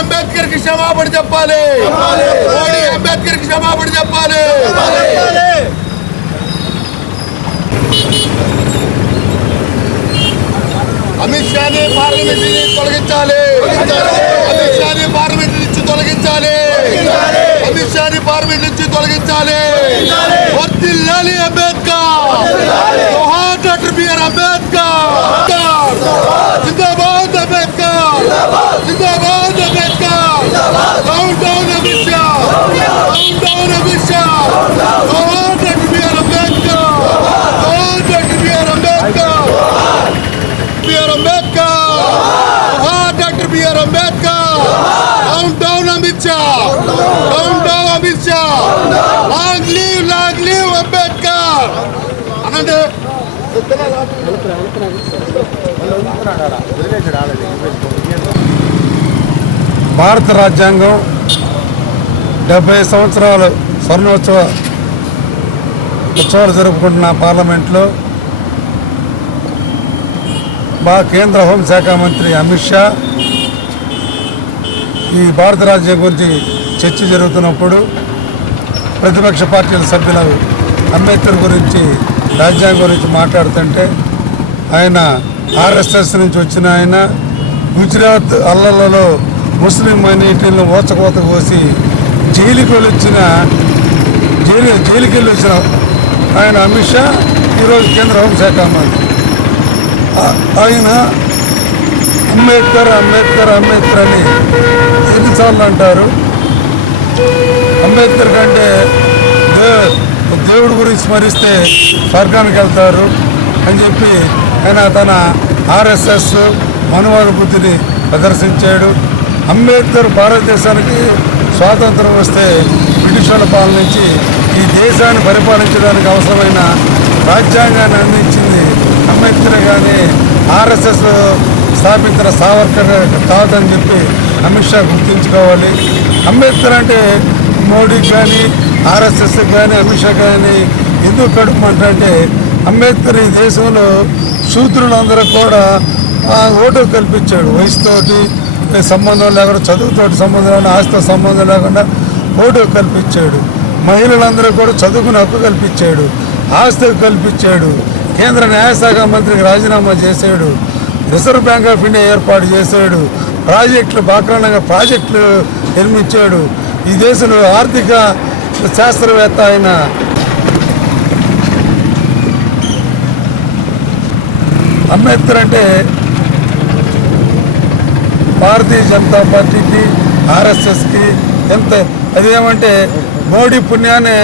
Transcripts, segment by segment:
అంబేద్కర్కి క్షమాపణ చెప్పాలి. మోడీ అంబేద్కర్కి క్షమాపణ చెప్పాలి. అమిత్ షాని పార్లమెంట్ నుంచి తొలగించాలి. అమిత్ షాని పార్లమెంట్ నుంచి తొలగించాలి. అమిత్ షాని పార్లమెంట్ నుంచి తొలగించాలి. వర్తిల్లాలి భారత రాజ్యాంగం డెబ్బై సంవత్సరాలు స్వర్ణోత్సవ ఉత్సవాలు జరుపుకుంటున్న పార్లమెంట్లో మా కేంద్ర హోంశాఖ మంత్రి అమిత్ షా ఈ భారత రాజ్యం గురించి చర్చ జరుగుతున్నప్పుడు ప్రతిపక్ష పార్టీల సభ్యులు అంబేద్కర్ గురించి రాజ్యాంగం గురించి మాట్లాడుతుంటే ఆయన ఆర్ఎస్ఎస్ నుంచి వచ్చిన ఆయన గుజరాత్ అల్లలలో ముస్లిం మైనార్టీలను ఓచకోత కోసి జైలుకి వెళ్ళొచ్చిన జైలు జైలుకి వెళ్ళి వచ్చిన ఆయన అమిత్ షా ఈరోజు కేంద్ర హోంశాఖ మంత్రి ఆయన అంబేద్కర్ అంబేద్కర్ అంబేద్కర్ అని ఎన్నిసార్లు అంటారు? అంబేద్కర్ కంటే గురించి స్మరిస్తే స్వర్గానికి వెళ్తారు అని చెప్పి ఆయన తన ఆర్ఎస్ఎస్ మనువాద బుద్ధిని ప్రదర్శించాడు. అంబేద్కర్ భారతదేశానికి స్వాతంత్రం వస్తే బ్రిటిష్ వాళ్ళ పాలన నుంచి ఈ దేశాన్ని పరిపాలించడానికి అవసరమైన రాజ్యాంగాన్ని అందించింది అంబేద్కర్ కానీ ఆర్ఎస్ఎస్ స్థాపించిన సావర్కర్ కాదని చెప్పి అమిత్ షా గుర్తుంచుకోవాలి. అంబేద్కర్ అంటే మోడీ కానీ ఆర్ఎస్ఎస్ కానీ అమిత్ షా కానీ ఎందుకు కడుపుమంటే అంబేద్కర్ ఈ దేశంలో శూద్రులందరూ కూడా ఓటు కల్పించాడు. వయసుతోటి సంబంధం లేకుండా చదువుతోటి సంబంధం లేకుండా ఆస్తితో సంబంధం లేకుండా ఓటు కల్పించాడు. మహిళలందరూ కూడా చదువుకుని హక్కు కల్పించాడు ఆస్తి కల్పించాడు కేంద్ర న్యాయశాఖ మంత్రికి రాజీనామా చేశాడు రిజర్వ్ బ్యాంక్ ఆఫ్ ఇండియా ఏర్పాటు చేశాడు ప్రాజెక్టులు బాక్రానంగా ప్రాజెక్టులు నిర్మించాడు. ఈ దేశంలో ఆర్థిక శాస్త్రవేత్త అయిన అంబేద్కర్ అంటే భారతీయ జనతా పార్టీకి ఆర్ఎస్ఎస్కి ఎంత అదేమంటే మోడీ పుణ్యాన్ని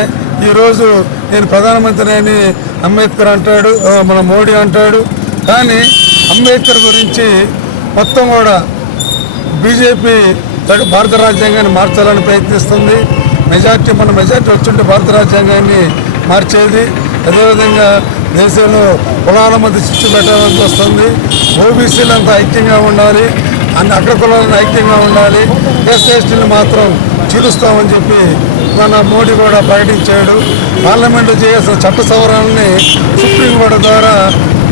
ఈరోజు నేను ప్రధానమంత్రి అని అంబేద్కర్ అంటాడు మన మోడీ అంటాడు. కానీ అంబేద్కర్ గురించి మొత్తం కూడా బీజేపీ భారత రాజ్యాంగాన్ని మార్చాలని ప్రయత్నిస్తుంది. మెజార్టీ మన మెజార్టీ వచ్చుంటే భారత రాజ్యాంగాన్ని మార్చేది. అదేవిధంగా దేశంలో కులాల మధ్య చిచ్చు పెట్టాలని వస్తుంది ఓబీసీలు అంతా ఐక్యంగా ఉండాలి. అన్ని అగ్ర కులాలను ఐక్యంగా ఉండాలి. ఎస్ ఎస్టీలు మాత్రం చీలుస్తామని చెప్పి మన మోడీ కూడా ప్రకటించాడు. పార్లమెంటు చేయాల్సిన చట్ట సవరణల్ని సుప్రీంకోర్టు ద్వారా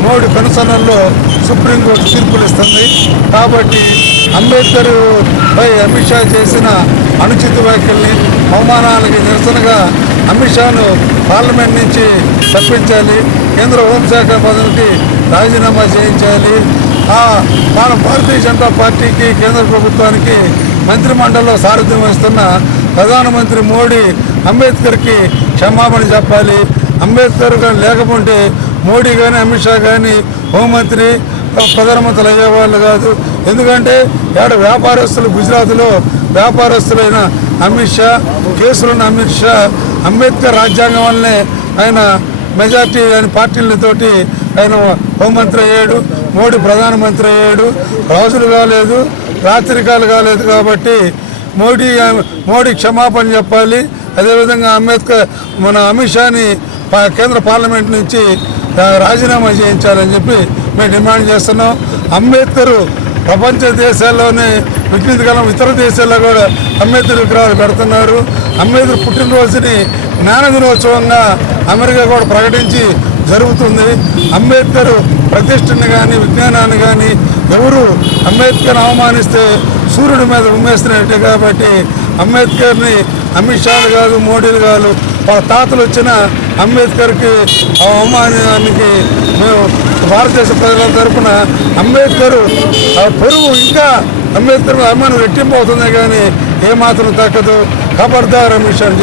మోడీ కనుసనల్లో సుప్రీంకోర్టు తీర్పులు ఇస్తుంది. కాబట్టి అంబేద్కర్ పై అమిత్ షా చేసిన అనుచిత వ్యాఖ్యల్ని అవమానాలకి నిరసనగా అమిత్ షాను పార్లమెంట్ నుంచి తప్పించాలి. కేంద్ర హోంశాఖ పదవికి రాజీనామా చేయించాలి. మన భారతీయ జనతా పార్టీకి కేంద్ర ప్రభుత్వానికి మంత్రిమండలిలో సారథ్యం వహిస్తున్న ప్రధానమంత్రి మోడీ అంబేద్కర్కి క్షమాపణ చెప్పాలి. అంబేద్కర్ కానీ లేకపోతే మోడీ కానీ అమిత్ షా కానీ హోంమంత్రి ప్రధానమంత్రులు అయ్యేవాళ్ళు కాదు. ఎందుకంటే ఏడ వ్యాపారస్తులు గుజరాత్లో వ్యాపారస్తులైన అమిత్ షా కేసులున్న అమిత్ షా అంబేద్కర్ రాజ్యాంగం వల్లనే ఆయన మెజార్టీ ఆయన పార్టీలతోటి ఆయన హోంమంత్రి అయ్యాడు మోడీ ప్రధానమంత్రి అయ్యాడు. రాజులు కాలేదు రాత్రికాలు కాలేదు కాబట్టి మోడీ మోడీ క్షమాపణ చెప్పాలి. అదేవిధంగా అంబేద్కర్ మన అమిత్ షాని పా- కేంద్ర పార్లమెంట్ నుంచి రాజీనామా చేయించాలని చెప్పి మేము డిమాండ్ చేస్తున్నాం. అంబేద్కర్ ప్రపంచ దేశాల్లోనే విజ్ఞతకాలం ఇతర దేశాల్లో కూడా అంబేద్కర్ విగ్రహాలు పెడుతున్నారు. అంబేద్కర్ పుట్టినరోజుని జ్ఞాన దినోత్సవంగా అమెరికా కూడా ప్రకటించి జరుగుతుంది. అంబేద్కర్ ప్రతిష్టని కానీ విజ్ఞానాన్ని కానీ ఎవరు అంబేద్కర్ అవమానిస్తే సూర్యుడి మీద ఉమ్మేస్తున్నట్టే కాబట్టి అంబేద్కర్ని అమిత్ షాలు కాదు మోడీలు కాదు వాళ్ళ తాతలు వచ్చిన అంబేద్కర్కి ఆ అవమానానికి మేము భారతదేశ ప్రజల తరపున అంబేద్కర్ ఆ పొరుగు ఇంకా అంబేద్కర్ అభిమానం రెట్టింపు అవుతుంది కానీ ఏమాత్రం తగ్గదు. ఖబర్దార్ అమిత్ అని